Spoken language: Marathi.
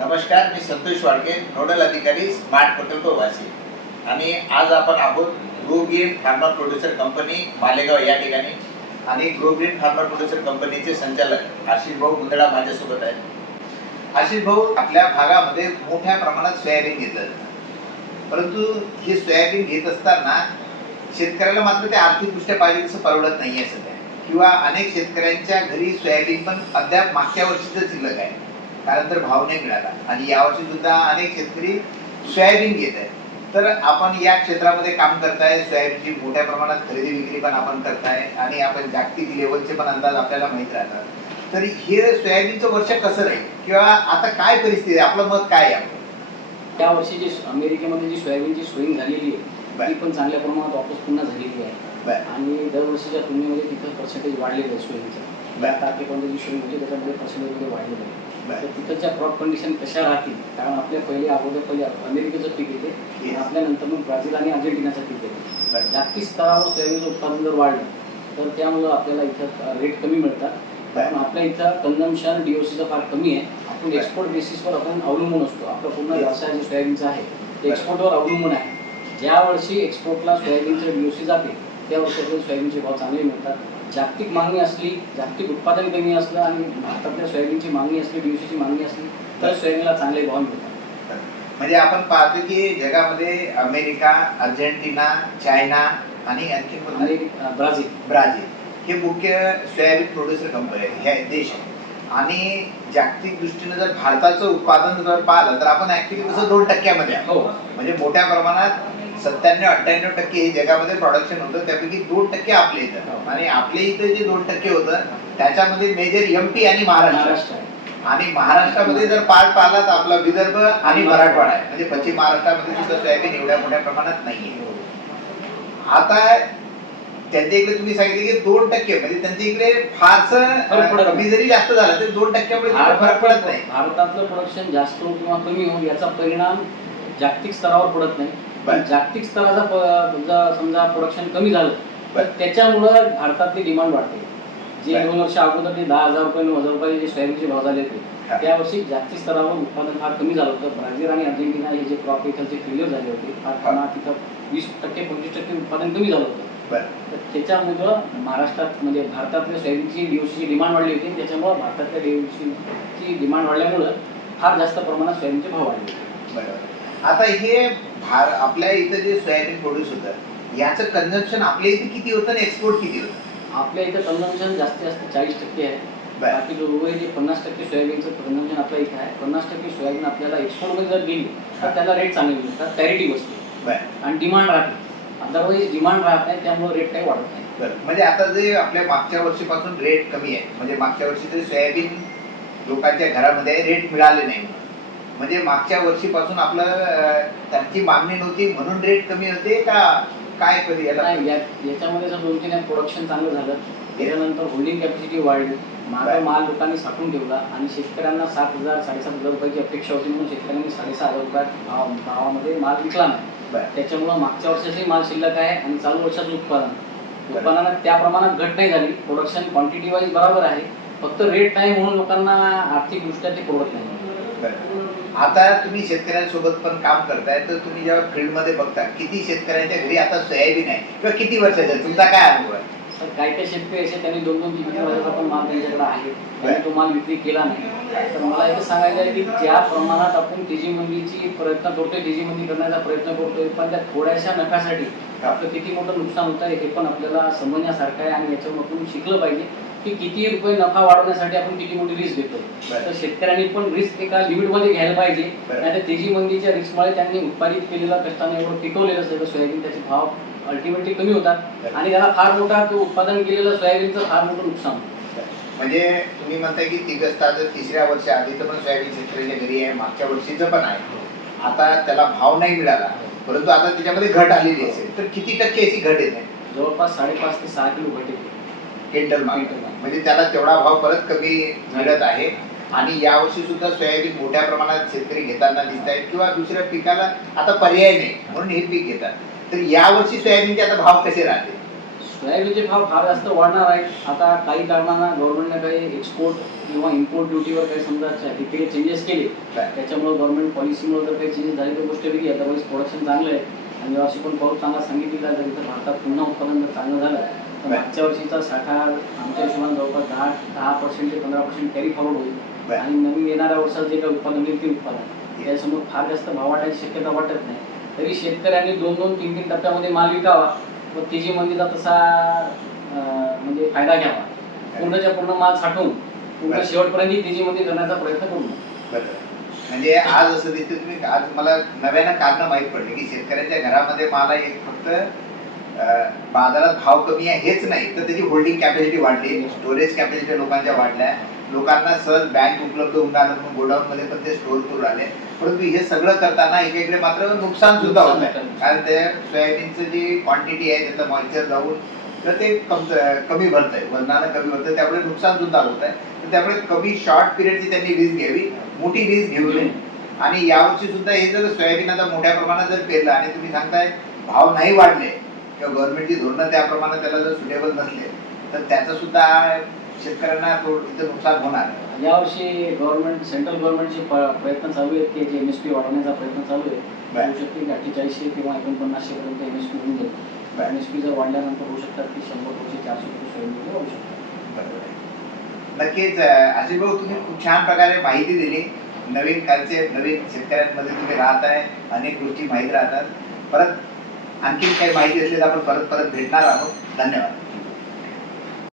नमस्कार मी संतोष वाडके नोडल अधिकारी स्मार्ट प्रकल्प वाशी आणि आज आपण आहोत Grow Green Farmer Producer Company Malegaon या ठिकाणी. आणि ग्रो ग्रीन फार्मर प्रोड्युसर कंपनीचे संचालक आशिष भाऊ मुंदडा माझ्यासोबत आहेत. आशिष भाऊ आपल्या भागामध्ये मोठ्या प्रमाणात सोयाबीन घेतलं जातं. परंतु हे सोयाबीन घेत असताना शेतकऱ्याला मात्र ते आर्थिकदृष्ट्या पाहिजे तसं परवडत नाही आहे सध्या. किंवा अनेक शेतकऱ्यांच्या घरी सोयाबीन पण अद्याप मागच्या वर्षीचं शिल्लक आहे. कारण तर भाव नाही मिळाला. आणि यावर्षी सुद्धा अनेक शेतकरी सोयाबीन घेत आहेत. तर आपण या क्षेत्रामध्ये काम करताय सोयाबीनची मोठ्या प्रमाणात खरेदी विक्री पण आपण करताय आणि आपण जागतिक लेवलचे पण अंदाज आपल्याला माहीत राहतात. तर हे सोयाबीनचं वर्ष कसं राहील? किंवा आता काय परिस्थिती आहे? आपलं मत काय आहे? आपलं? त्या वर्षी जी अमेरिकेमध्ये जी सोयाबीनची सोयिंग झालेली आहे. ती पण चांगल्या प्रमाणात वापस पुन्हा झालेली आहे. आणि दरवर्षीच्या तुलनेमध्ये तिथं पर्सेंटेज वाढलेलं आहे सोयीचं त्या तारखेपर्यंत जी होती त्याच्यामध्ये पर्सेंटेज वगैरे वाढलेलं आहे. तर तिथंच्या क्रॉप कंडिशन कशा राहतील कारण आपल्या पहिले अगोदर पहिले अमेरिकेचं पीक येते आणि Yes. आपल्यानंतर मग ब्राझील आणि अर्जेंटिनाचं पीक येते. जागतिक स्तरावर सोयाबीनचं उत्पादन जर वाढलं तर त्यामुळं आपल्याला इथं रेट कमी मिळतात कारण आपल्या इथं कन्झम्पशन डीओसीचं फार कमी आहे आपण. एक्सपोर्ट बेसिसवर आपण अवलंबून असतो आपला पूर्ण. व्यवसाय जो सोयाबीनचा आहे ते. एक्सपोर्टवर अवलंबून आहे ज्या वर्षी एक्सपोर्टला सोयाबीनचं डीओसी जाते त्या वर्षी आपल्याला सोयाबीनचे भाव चांगले मिळतात जागतिक मागणी असली जागतिक उत्पादन कमी असलं आणि भारतातल्या सोयाबीनची मागणी असली डीओसीची मागणी असली तर सोयाबीनला चांगले भाव मिळतात. म्हणजे आपण पाहतो की जगामध्ये अमेरिका अर्जेंटिना चायना आणि आणखी ब्राझील. ब्राझील. हे मुख्य सोयाबीन प्रोड्युसर कंपनी आहेत हे देश आणि जागतिक दृष्टीने जर भारताचं उत्पादन जर पाहिलं तर आपण ऍक्च्युली कसं दोन टक्क्यामध्ये आहे. हो. म्हणजे मोठ्या प्रमाणात सत्त्याण्णव अठ्ठ्याण्णव टक्के हे जगामध्ये प्रोडक्शन होतं. त्यापैकी दोन टक्के आपल्या इथं. हो. आणि आपल्या इथं जे दोन टक्के होतं त्याच्यामध्ये मेजर एमपी आणि महाराष्ट्र. आणि महाराष्ट्रामध्ये जर पार्ट पाहिला तर आपला विदर्भ आणि मराठवाडा आहे. म्हणजे पश्चिम महाराष्ट्रामध्ये सुद्धा सोयाबीन एवढ्या मोठ्या प्रमाणात नाहीये. आता त्यांच्या इकडे तुम्ही सांगितले की दोन टक्के. म्हणजे त्यांच्या इकडे फारसं कमी जरी जास्त झालं तरी दोन टक्क्यामुळे फरक पडत नाही. भारतातलं प्रोडक्शन जास्त हो किंवा कमी हो याचा परिणाम जागतिक स्तरावर पडत नाही. बर. पण जागतिक स्तराचा प- जर समजा प्रोडक्शन कमी झालं बर. तर त्याच्यामुळं भारतातली डिमांड वाढते जे बर. दोन वर्ष अगोदर ते दहा हजार रुपये नऊ हजार रुपये जे सोयाबीनचे भाव झाले हा. होते त्या वर्षी जागतिक स्तरावर उत्पादन फार कमी झालं होतं ब्राझील आणि अर्जेंटिना हे जे क्रॉप इथलचे फेल्युअर झाले होते फार हा. त्यांना तिथं वीस टक्के पंचवीस टक्के उत्पादन कमी झालं होतं बरं. तर त्याच्यामुळं महाराष्ट्रात म्हणजे भारतातल्या सोयाबीनची डीओसीची डिमांड वाढली होती त्याच्यामुळं भारतातल्या डीओसीची डिमांड वाढल्यामुळं फार जास्त प्रमाणात सोयाबीनचे भाव वाढले होते. बरोबर आता हे भार आपल्या इथं जे सोयाबीन प्रोड्यूस होतं याचं कन्झम्पशन आपल्या इथे किती होतं आणि एक्सपोर्ट किती होतं? आपल्या इथं कन्झम्पशन जास्तीत जास्त चाळीस टक्के आहे. बरं. बाकी जो उर्वरित जे पन्नास टक्के सोयाबीनचं कन्झम्पशन आपल्या इथं आहे पन्नास टक्के सोयाबीन आपल्याला एक्सपोर्टमध्ये जर गेली तर त्याला रेट चांगले मिळतात. पॅरिटी बसते बरं. आणि डिमांड राहते. अदरवाईज डिमांड राहत नाही त्यामुळे रेट काही वाढत नाही. बरं. म्हणजे आता जे आपल्या मागच्या वर्षीपासून रेट कमी आहे म्हणजे मागच्या वर्षी तरी सोयाबीन लोकांच्या घरामध्ये रेट मिळाले नाही. म्हणजे मागच्या वर्षीपासून आपलं त्यांची मागणी नव्हती म्हणून रेट कमी होते का काय कधी याला नाही या- याच्यामध्ये जर दोन तीन प्रोडक्शन चांगलं झालं त्याच्यानंतर होल्डिंग कॅपॅसिटी वाढली बरं. माल लोकांनी साठवून ठेवला आणि शेतकऱ्यांना सात हजार साडेसात हजार रुपयाची अपेक्षा होती म्हणून शेतकऱ्यांनी साडेसहा हजार रुपयात भाव भावामध्ये माल विकला नाही बरं. त्याच्यामुळं मागच्या वर्षाचाही माल शिल्लक आहे आणि चालू वर्षाचं उत्पादन. उत्पादनात त्या प्रमाणात घट नाही झाली प्रोडक्शन क्वांटिटी वाईज बरोबर आहे फक्त रेट नाही म्हणून लोकांना आर्थिकदृष्ट्या ते परवडत नाही बरं. आता तुम्ही शेतकऱ्यांसोबत पण काम करताय तर तुम्ही जेव्हा फील्डमध्ये बघता किती शेतकऱ्यांच्या घरी आता सोयाबीन आहे किंवा किती वर्षाचा आहे? तुमचा काय अनुभव आहे? तर काही काही शेतकरी असे त्यांनी दोन दोन तीन तीन वर्षाचा पण माल त्यांच्याकडे आहे. त्यांनी तो माल विक्री केला नाही. तर मला एकच सांगायचं आहे की ज्या प्रमाणात आपण तेजी मंदीची प्रयत्न करतोय तेजी मंदी करण्याचा प्रयत्न करतोय पण त्या थोड्याशा नफ्यासाठी आपलं किती मोठं नुकसान होत आहे हे पण आपल्याला समजण्यासारखं आहे आणि याच्यावर आपण शिकलं पाहिजे. की किती रुपये नफा वाढवण्यासाठी आपण किती मोठी रिस्क घेतो. तर शेतकऱ्यांनी पण रिस्क एका लिमिटमध्ये घ्यायला पाहिजे. बरं. नाही तेजी मंदीच्या रिस्कमुळे त्यांनी उत्पादित केलेलं कष्टाने एवढं पिकवलेलं सगळं सोयाबीन त्याचे भाव अल्टिमेटली कमी होतात. आणि त्याला फार मोठा तो उत्पादन केलेलं सोयाबीनचं फार मोठं नुकसान. होतं. म्हणजे तुम्ही म्हणताय की तिगस्ताचं तिसऱ्या वर्षी आधीचं पण सोयाबीन शेतकऱ्याच्या घरी आहे मागच्या वर्षीचं पण आहे. आता त्याला भाव नाही मिळाला. परंतु आता त्याच्यामध्ये घट आलेली असेल तर किती टक्के अशी घट येते? जवळपास साडेपाच ते सहा किलो घट येते. क्विंटल. म्हणजे त्याला तेवढा भाव परत कमी मिळत आहे आणि यावर्षी सुद्धा सोयाबीन मोठ्या प्रमाणात शेतकरी घेताना दिसत आहेत किंवा दुसऱ्या पिकाला आता पर्याय नाही म्हणून हे पीक घेतात तर यावर्षी सोयाबीनचे आता भाव कसे राहते सोयाबीनचे भाव फार जास्त वाढणार आहेत आता काही कारणांना गव्हर्नमेंटने काही एक्सपोर्ट किंवा इम्पोर्ट ड्युटीवर काही समजा काही चेंजेस केले. त्याच्यामुळे गव्हर्नमेंट पॉलिसीमुळे जर काही चेंजेस झाले तर गोष्ट वेगळी आहे अदरवाईज प्रोडक्शन चांगलं आहे आणि यावर्षी पण पाऊस चांगला सांगितलेला इथं भारतात पुन्हा उत्पादन जर चांगलं झालं तर. मागच्या वर्षीचा साठा आमच्या हिशोबाने जवळपास दहा दहा पर्सेंट ते पंधरा पर्सेंट कॅरी फॉरवर्ड होईल. आणि नवीन येणाऱ्या वर्षात जे काही उत्पादन होईल ते उत्पादन. त्यासमोर फार जास्त भाव वाटायची शक्यता वाटत नाही. तरी शेतकऱ्यांनी दोन दोन तीन तीन टप्प्यामध्ये माल विकावा व तेजी मंदीचा तसा म्हणजे फायदा घ्यावा. पूर्णच्या पूर्ण माल साठवून पूर्ण. शेवटपर्यंत तेजी मंदी करण्याचा प्रयत्न करू. बरोबर म्हणजे आज असं दिसतं तुम्ही आज मला नव्यानं कारण माहीत पडले की शेतकऱ्यांच्या घरामध्ये मला एक फक्त बाजारात भाव कमी आहे हेच नाही. तर त्याची होल्डिंग कॅपॅसिटी वाढली स्टोरेज कॅपॅसिटी लोकांच्या वाढल्या. लोकांना सहज बँक उपलब्ध होऊन आलं म्हणून गोडाऊन मध्ये पण ते स्टोर करून राहिले. परंतु हे सगळं करताना एकीकडे मात्र नुकसान सुद्धा होत आहे. कारण ते सोयाबीनचं जी क्वांटिटी आहे त्याचं मॉइश्चर जाऊन तर ते कम कमी भरत आहे वजनानं कमी भरतं त्यामुळे नुकसान सुद्धा होत आहे. तर त्यामुळे कमी शॉर्ट पिरियडची त्यांनी रिस्क घ्यावी मोठी रिस्क घेऊ नये. आणि यावर्षी सुद्धा हे जर सोयाबीन आता मोठ्या प्रमाणात जर पेरलं आणि तुम्ही सांगताय भाव नाही वाढले किंवा गव्हर्नमेंटची धोरणं त्या प्रमाणात त्याला जर सुटेबल नसले तर त्याचं सुद्धा शेतकऱ्यांना इथं नुकसान होणार यावर्षी गव्हर्नमेंट सेंट्रल गव्हर्नमेंटचे प्रयत्न चालू आहेत की जे एम एस पी वाढवण्याचा प्रयत्न चालू आहे. होऊ शकते की अठ्ठेचाळीसशे किंवा एकोणपन्नासशे पर्यंत एम एस पी होऊन जाईल. एम एस पी जर वाढल्यानंतर होऊ शकतात की शंभर दोनशे चारशे रुपये सोयाबीन होऊ शकतात. नक्कीच आशिष भाऊ तुम्ही खूप छान प्रकारे माहिती दिली नवीन कन्सेप्ट नवीन शेतकऱ्यांमध्ये तुम्ही राहत आहे अनेक गोष्टी माहीत राहतात परत आणखी काही माहिती असली तर आपण परत परत भेटणार आहोत. धन्यवाद.